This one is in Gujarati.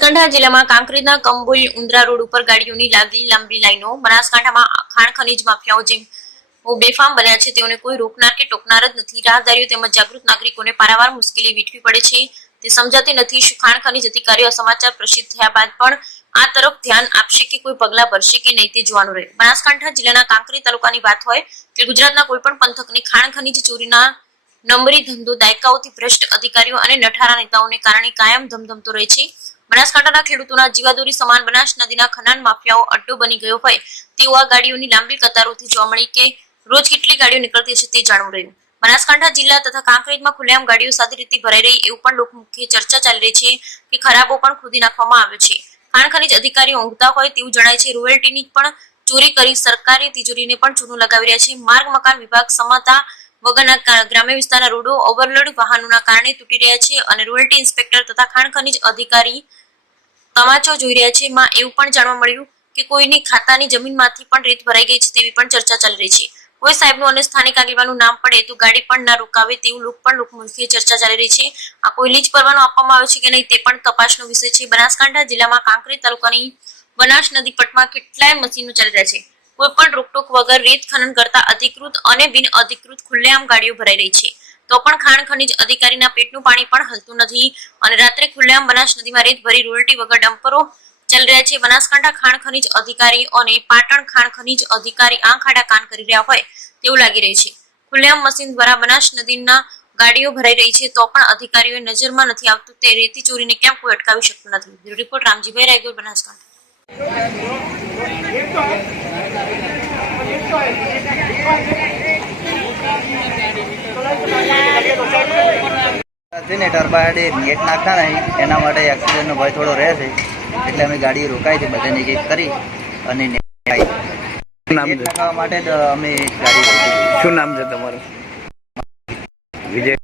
બનાસકાંઠા જિલ્લામાં કાંકરેજના કંબોઈ ઉંદરા રોડ ઉપર ગાડીઓની લાગેલી લાંબી લાઈનો। બનાસકાંઠામાં ખાણ ખનીજ માફિયાઓ જેમ બેફામ બન્યા છે, તેઓને કોઈ રોકનાર કે ટોકનાર જ નથી। રાહદારીઓ તેમજ જાગૃત નાગરિકોને પારાવાર મુશ્કેલી વેઠવી પડે છે, તે સમજાતી નથી। શું ખાણ ખનીજ અધિકારીઓ સમાચાર પ્રસિદ્ધ થયા બાદ પણ આ તરફ ધ્યાન આપશે કે કોઈ પગલા ભરશે કે નહીં, તે જોવાનું રહે। બનાસકાંઠા જિલ્લાના કાંકરેજ તાલુકાની વાત હોય કે ગુજરાતના કોઈપણ પંથકની ખાણ ખનીજ ચોરીના નંબરી ધંધો દાયકાઓથી ભ્રષ્ટ અધિકારીઓ અને નઠારા નેતાઓને કારણે કાયમ ધમધમતો રહે છે। બનાસકાંઠાના ખેડૂતોના જીવાદોરી સમાન બનાસ નદીના ખનન માફિયાઓ અડ્ડો બની ગયો હોય તેઓ આ ગાડીઓની લાંબી કતારોથી જોવા મળી કે રોજ કેટલી ગાડીઓ નીકળતી હશે તે જાણવું રહ્યું। બનાસકાંઠા જિલ્લા તથા કાંકરેજમાં ખુલ્લેઆમ ગાડીઓ સાદી રીતે ભરાઈ રહી એવું પણ લોકમુખે ચર્ચા ચાલી રહી છે કે ખરાબો પણ ખોદી નાખવામાં આવ્યો છે। ખાણ ખનીજ અધિકારીઓ ઊંઘતા હોય તેવું જણાય છે। રોયલ્ટીની પણ ચોરી કરી સરકારી તિજોરીને પણ ચૂનું લગાવી રહ્યા છે। માર્ગ મકાન વિભાગ સમાતા વગરના ગ્રામ્ય વિસ્તારના રોડો ઓવરલોડ વાહનોના કારણે તૂટી રહ્યા છે અને રોયલ્ટી ઇન્સ્પેક્ટર તથા ખાણ ખનીજ અધિકારી તમાચો જોઈ રહ્યા છે। માં એવું પણ જાણવા મળ્યું કે કોઈની ખાતાની જમીનમાંથી પણ રેત ભરાઈ ગઈ છે તેવી પણ ચર્ચા ચાલી રહી છે। કોઈ સાહેબનું અને સ્થાનિક આગેવાનનું નામ પડે તો ગાડી પણ ના રોકાવે તેવું લોકમુખે ચર્ચા ચાલી રહી છે। આ કોઈ લીજ પરવાનો આપવામાં આવ્યો છે કે નહીં તે પણ તપાસનો વિષય છે। બનાસકાંઠા જિલ્લામાં કાંકરેજ તાલુકાની બનાસ નદી પટમાં કેટલાય મશીનો ચાલી રહ્યા છે। કોઈ પણ રોકટોક વગર રેત ખનન કરતા અધિકૃત અને બિન અધિકૃત ખુલ્લેઆમ ગાડીઓ ભરાઈ રહી છે, તો પણ ખાણ ખનીજ અધિકારીના પેટનું પાણી પણ હલતું નથી અને રાત્રે ખુલ્લેઆમ બનાસ નદીમાં રેત ભરી રોયલ્ટી વગર ડમ્પરો ચાલી રહ્યા છે। બનાસકાંઠા ખાણ ખનીજ અધિકારી અને પાટણ ખાણ ખનીજ અધિકારી આંખ આડા કાન કરી રહ્યા હોય તેવું લાગી રહ્યું છે। ખુલ્લેઆમ મશીન દ્વારા બનાસ નદીના ગાડીઓ ભરાઈ રહી છે, તો પણ અધિકારીઓએ નજરમાં નથી આવતું તે રેતી ચોરીને કેમ કોઈ અટકાવી શકતું નથી। Bureau report Ramjibhai Raigor, Banaskantha. ટર્બાડી નેટ નાખતા નહીં એના માટે એક્સિડન્ટનો ભય થોડો રહે છે, એટલે અમે ગાડી રોકાઈ છે બધાને ચેક કરી અને નેટ નાખવા માટે જ અમે ગાડી રોકી। શું નામ છે તમારું? વિજય।